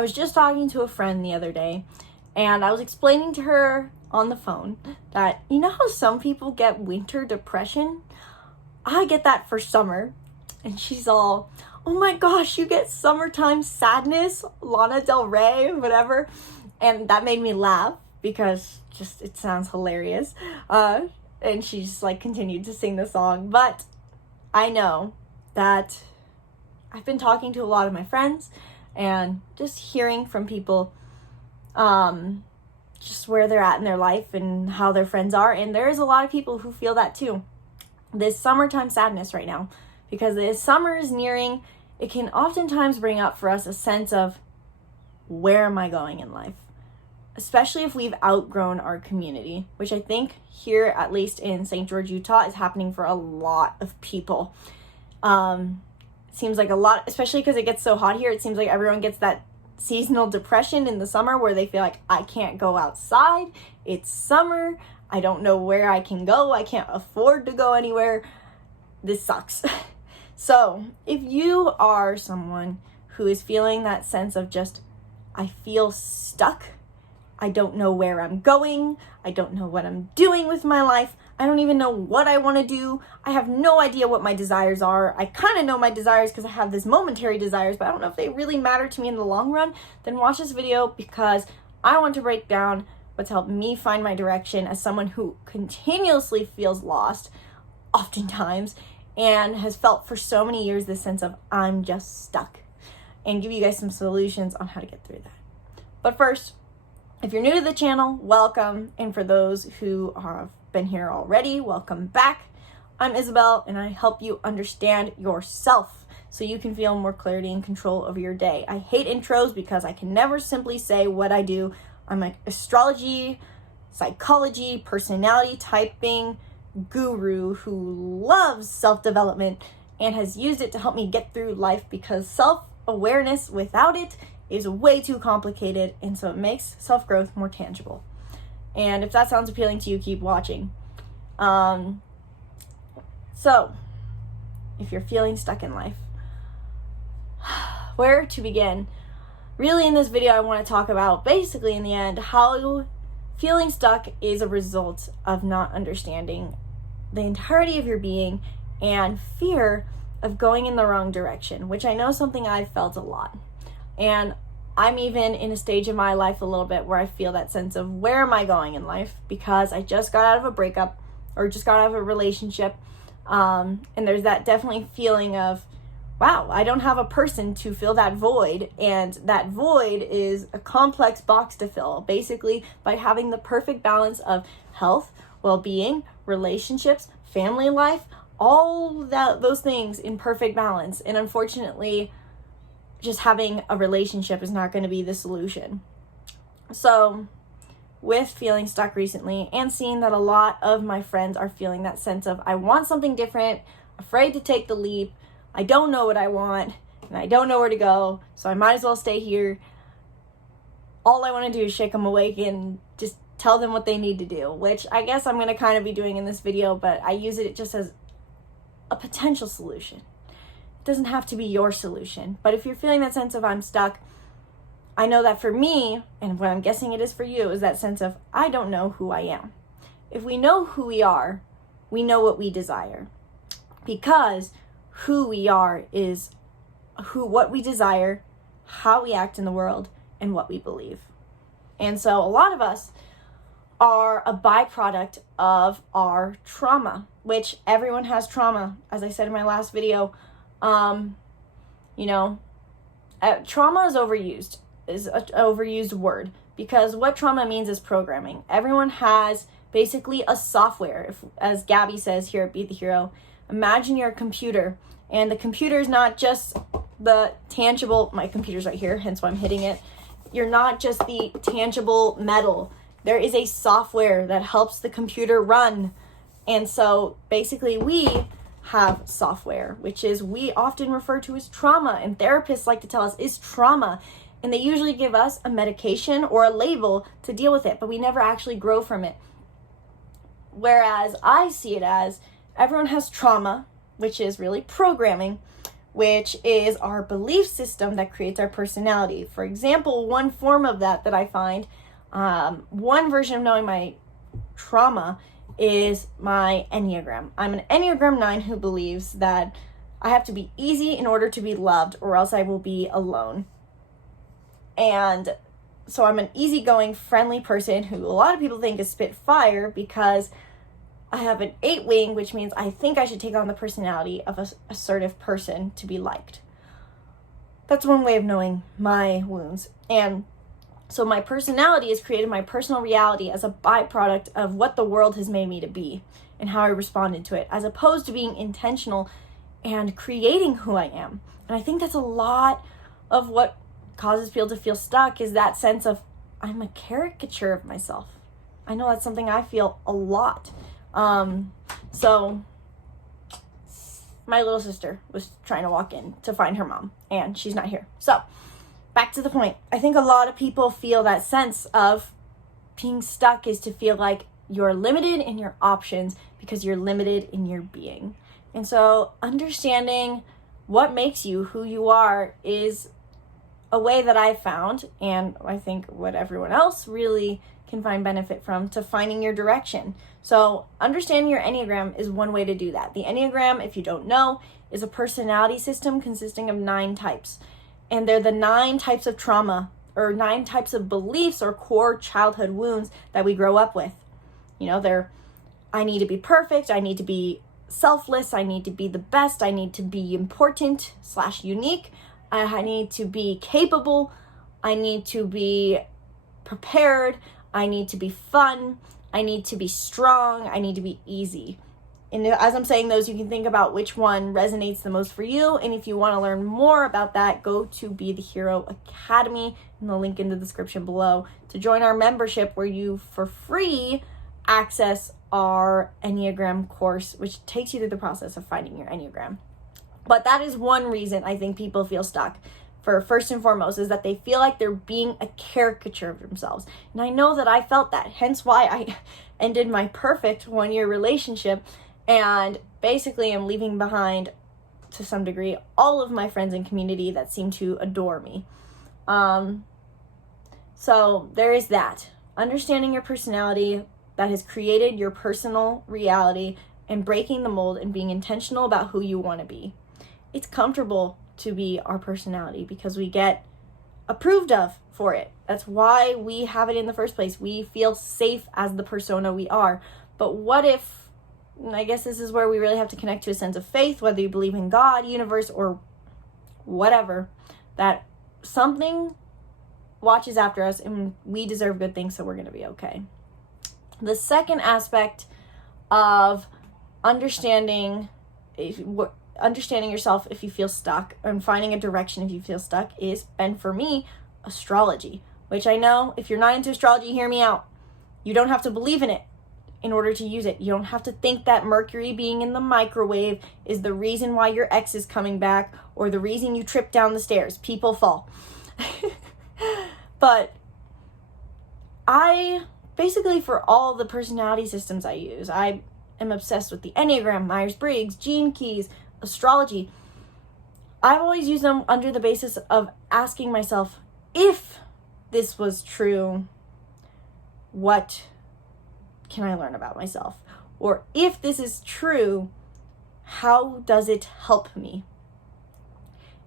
I was just talking to a friend the other day, and I was explaining to her on the phone that, you know how some people get winter depression? I get that for summer. And she's all, oh my gosh, you get summertime sadness, Lana Del Rey, whatever. And that made me laugh because just it sounds hilarious. And she just like continued to sing the song. But I know that I've been talking to a lot of my friends and just hearing from people just where they're at in their life and how their friends are. And there's a lot of people who feel that too. This summertime sadness right now. Because as summer is nearing, it can oftentimes bring up for us a sense of, where am I going in life? Especially if we've outgrown our community, which I think here, at least in St. George, Utah, is happening for a lot of people. Seems like a lot, especially because it gets so hot here, it seems like everyone gets that seasonal depression in the summer where they feel like, I can't go outside, it's summer, I don't know where I can go, I can't afford to go anywhere, this sucks. So if you are someone who is feeling that sense of just, I feel stuck, I don't know where I'm going, I don't know what I'm doing with my life, I don't even know what I want to do, I have no idea what my desires are, I kind of know my desires because I have this momentary desires, but I don't know if they really matter to me in the long run, then watch this video because I want to break down what's helped me find my direction as someone who continuously feels lost, oftentimes, and has felt for so many years this sense of I'm just stuck, and give you guys some solutions on how to get through that. But first, if you're new to the channel, welcome, and for those who have been here already, welcome back. I'm Isabelle, and I help you understand yourself so you can feel more clarity and control over your day. I hate intros because I can never simply say what I do. I'm an astrology, psychology, personality typing guru who loves self-development and has used it to help me get through life because self-awareness without it is way too complicated, and so it makes self-growth more tangible. And if that sounds appealing to you, keep watching. So if you're feeling stuck in life, where to begin? Really, in this video, I want to talk about, basically in the end, how feeling stuck is a result of not understanding the entirety of your being and fear of going in the wrong direction, which I know is something I've felt a lot. And I'm even in a stage of my life a little bit where I feel that sense of, where am I going in life? Because I just got out of a breakup or just got out of a relationship. And there's that definitely feeling of, wow, I don't have a person to fill that void. And that void is a complex box to fill, basically by having the perfect balance of health, well-being, relationships, family life, all those things in perfect balance. And unfortunately, just having a relationship is not going to be the solution. So with feeling stuck recently and seeing that a lot of my friends are feeling that sense of, I want something different, afraid to take the leap, I don't know what I want, and I don't know where to go, so I might as well stay here. All I want to do is shake them awake and just tell them what they need to do, which I guess I'm going to kind of be doing in this video, but I use it just as a potential solution. It doesn't have to be your solution, but if you're feeling that sense of I'm stuck, I know that for me, and what I'm guessing it is for you, is that sense of I don't know who I am. If we know who we are, we know what we desire, because who we are is what we desire, how we act in the world, and what we believe. And so a lot of us are a byproduct of our trauma, which everyone has trauma. As I said in my last video, trauma is overused, is an overused word, because what trauma means is programming. Everyone has basically a software. If, as Gabby says here at Be the Hero, imagine you're a computer, and the computer is not just the tangible, my computer's right here, hence why I'm hitting it. You're not just the tangible metal. There is a software that helps the computer run. And so basically we have software, which is we often refer to as trauma, and therapists like to tell us is trauma. And they usually give us a medication or a label to deal with it, but we never actually grow from it. Whereas I see it as everyone has trauma, which is really programming, which is our belief system that creates our personality. For example, one form of that I find, one version of knowing my trauma is my Enneagram. I'm an Enneagram 9 who believes that I have to be easy in order to be loved, or else I will be alone. And so I'm an easygoing, friendly person who a lot of people think is spitfire, because I have an 8 wing, which means I think I should take on the personality of an assertive person to be liked. That's one way of knowing my wounds. And so my personality has created my personal reality as a byproduct of what the world has made me to be and how I responded to it, as opposed to being intentional and creating who I am. And I think that's a lot of what causes people to feel stuck, is that sense of, I'm a caricature of myself. I know that's something I feel a lot. So my little sister was trying to walk in to find her mom, and she's not here. So back to the point. I think a lot of people feel that sense of being stuck is to feel like you're limited in your options because you're limited in your being. And so understanding what makes you who you are is a way that I've found, and I think what everyone else really can find benefit from, to finding your direction. So understanding your Enneagram is one way to do that. The Enneagram, if you don't know, is a personality system consisting of 9 types. And they're the 9 types of trauma, or 9 types of beliefs or core childhood wounds that we grow up with. You know, they're, I need to be perfect, I need to be selfless, I need to be the best, I need to be important / unique, I need to be capable, I need to be prepared, I need to be fun, I need to be strong, I need to be easy. And as I'm saying those, you can think about which one resonates the most for you. And if you want to learn more about that, go to Be the Hero Academy, and the link in the description below, to join our membership, where you, for free, access our Enneagram course, which takes you through the process of finding your Enneagram. But that is one reason I think people feel stuck. For first and foremost, is that they feel like they're being a caricature of themselves. And I know that I felt that, hence why I ended my perfect 1-year relationship, and basically am leaving behind, to some degree, all of my friends and community that seem to adore me. So there is that. Understanding your personality that has created your personal reality, and breaking the mold and being intentional about who you want to be. It's comfortable to be our personality because we get approved of for it. That's why we have it in the first place. We feel safe as the persona we are. But what if, and I guess this is where we really have to connect to a sense of faith, whether you believe in God, universe, or whatever, that something watches after us and we deserve good things, so we're going to be okay. The second aspect of understanding yourself if you feel stuck, and finding a direction if you feel stuck, is, and for me, astrology. Which I know, if you're not into astrology, hear me out. You don't have to believe in it in order to use it. You don't have to think that Mercury being in the microwave is the reason why your ex is coming back, or the reason you trip down the stairs. People fall. But I basically, for all the personality systems I use, I am obsessed with the Enneagram, Myers-Briggs, Gene Keys, astrology. I've always used them under the basis of asking myself, if this was true, what can I learn about myself? Or if this is true, how does it help me?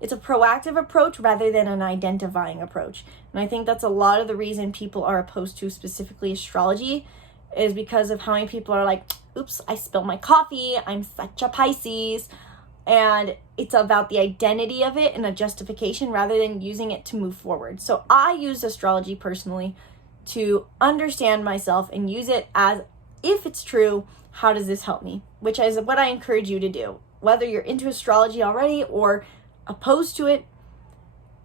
It's a proactive approach rather than an identifying approach. And I think that's a lot of the reason people are opposed to specifically astrology, is because of how many people are like, oops, I spilled my coffee, I'm such a Pisces. And it's about the identity of it and a justification rather than using it to move forward. So I use astrology personally to understand myself and use it as, if it's true, how does this help me? Which is what I encourage you to do. Whether you're into astrology already or opposed to it,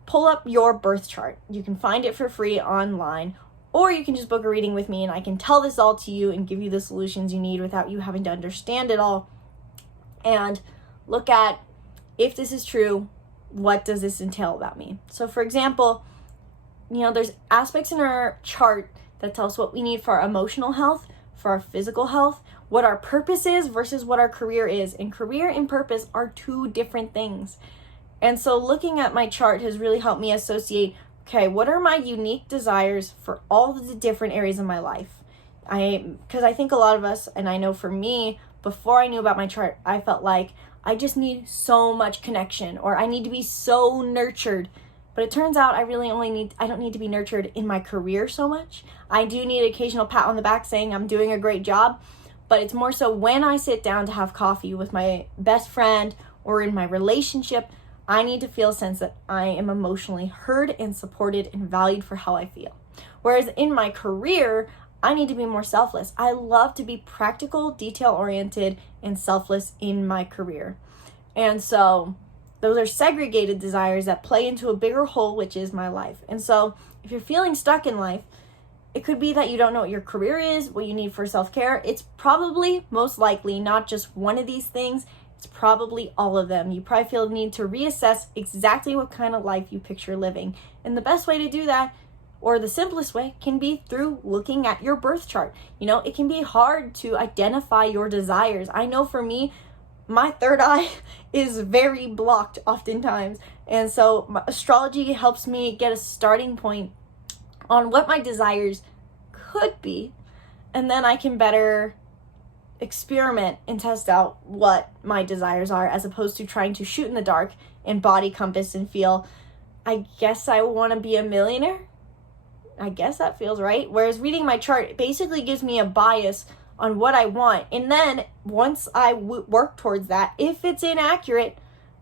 pull up your birth chart. You can find it for free online, or you can just book a reading with me and I can tell this all to you and give you the solutions you need without you having to understand it all. And look at, if this is true, what does this entail about me? So for example, there's aspects in our chart that tell us what we need for our emotional health, for our physical health, what our purpose is versus what our career is. And career and purpose are 2 different things. And so looking at my chart has really helped me associate, okay, what are my unique desires for all of the different areas of my life? Because I think a lot of us, and I know for me, before I knew about my chart, I felt like I just need so much connection, or I need to be so nurtured. But it turns out I don't need to be nurtured in my career so much. I do need an occasional pat on the back saying I'm doing a great job, but it's more so when I sit down to have coffee with my best friend or in my relationship, I need to feel a sense that I am emotionally heard and supported and valued for how I feel. Whereas in my career, I need to be more selfless. I love to be practical, detail-oriented, and selfless in my career. And so those are segregated desires that play into a bigger whole, which is my life. And so if you're feeling stuck in life, it could be that you don't know what your career is, what you need for self-care. It's probably, most likely, not just one of these things. It's probably all of them. You probably feel the need to reassess exactly what kind of life you picture living. And the best way to do that, or the simplest way, can be through looking at your birth chart. It can be hard to identify your desires. I know for me, my third eye is very blocked oftentimes. And so astrology helps me get a starting point on what my desires could be. And then I can better experiment and test out what my desires are, as opposed to trying to shoot in the dark and body compass and feel, I guess I want to be a millionaire. I guess that feels right. Whereas reading my chart basically gives me a bias on what I want. And then once I work towards that, if it's inaccurate,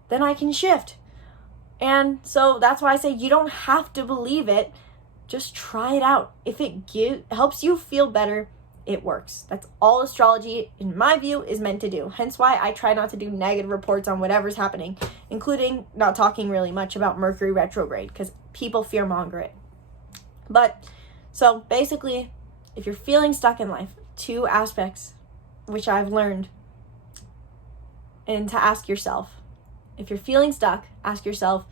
then I can shift. And so that's why I say you don't have to believe it. Just try it out. If it helps you feel better, it works. That's all astrology, in my view, is meant to do. Hence why I try not to do negative reports on whatever's happening, including not talking really much about Mercury retrograde, because people fearmonger it. But so basically, if you're feeling stuck in life, 2 aspects which I've learned, and to ask yourself, if you're feeling stuck, ask yourself,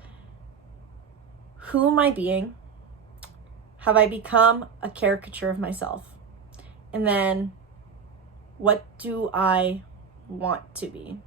who am I being? Have I become a caricature of myself? And then, what do I want to be?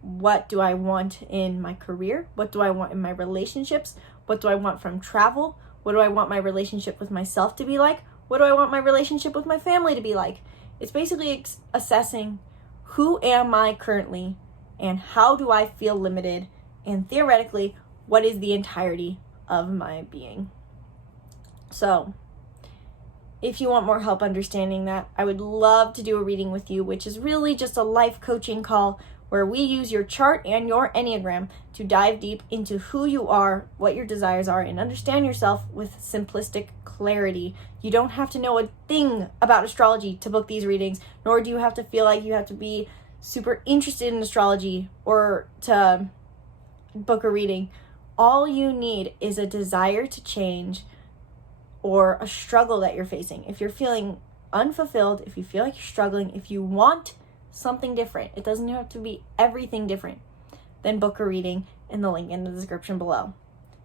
What do I want in my career? What do I want in my relationships? What do I want from travel? What do I want my relationship with myself to be like? What do I want my relationship with my family to be like? It's basically assessing who am I currently and how do I feel limited, and theoretically, what is the entirety of my being? So, if you want more help understanding that, I would love to do a reading with you, which is really just a life coaching call where we use your chart and your Enneagram to dive deep into who you are, what your desires are, and understand yourself with simplistic clarity. You don't have to know a thing about astrology to book these readings, nor do you have to feel like you have to be super interested in astrology or to book a reading. All you need is a desire to change or a struggle that you're facing. If you're feeling unfulfilled, if you feel like you're struggling, if you want something different, it doesn't have to be everything different, then book a reading in the link in the description below.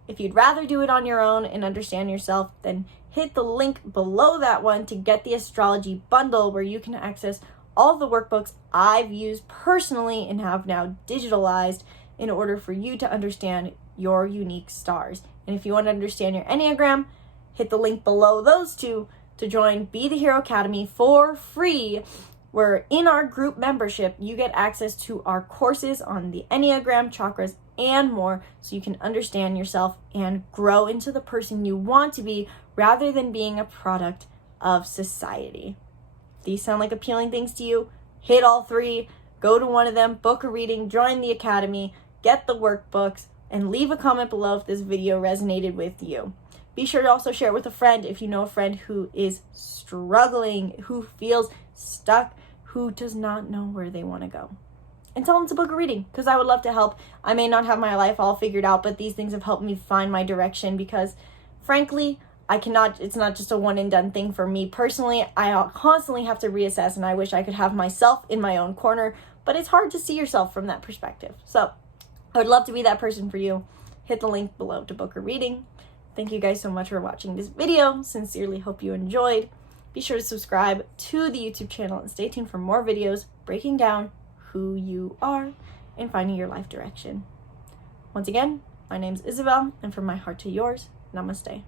If you'd rather do it on your own and understand yourself, then hit the link below that one to get the astrology bundle, where you can access all the workbooks I've used personally and have now digitalized in order for you to understand your unique stars. And if you want to understand your Enneagram, hit the link below those 2 to join Be the Hero Academy for free, where in our group membership, you get access to our courses on the Enneagram, chakras, and more, so you can understand yourself and grow into the person you want to be, rather than being a product of society. These sound like appealing things to you? Hit all 3, go to one of them, book a reading, join the academy, get the workbooks, and leave a comment below if this video resonated with you. Be sure to also share it with a friend if you know a friend who is struggling, who feels stuck, who does not know where they want to go. And tell them to book a reading, because I would love to help. I may not have my life all figured out, but these things have helped me find my direction, because frankly, it's not just a one and done thing for me personally. I constantly have to reassess, and I wish I could have myself in my own corner, but it's hard to see yourself from that perspective. So I would love to be that person for you. Hit the link below to book a reading. Thank you guys so much for watching this video. Sincerely hope you enjoyed. Be sure to subscribe to the YouTube channel and stay tuned for more videos breaking down who you are and finding your life direction. Once again, my name's Isabelle, and from my heart to yours, namaste.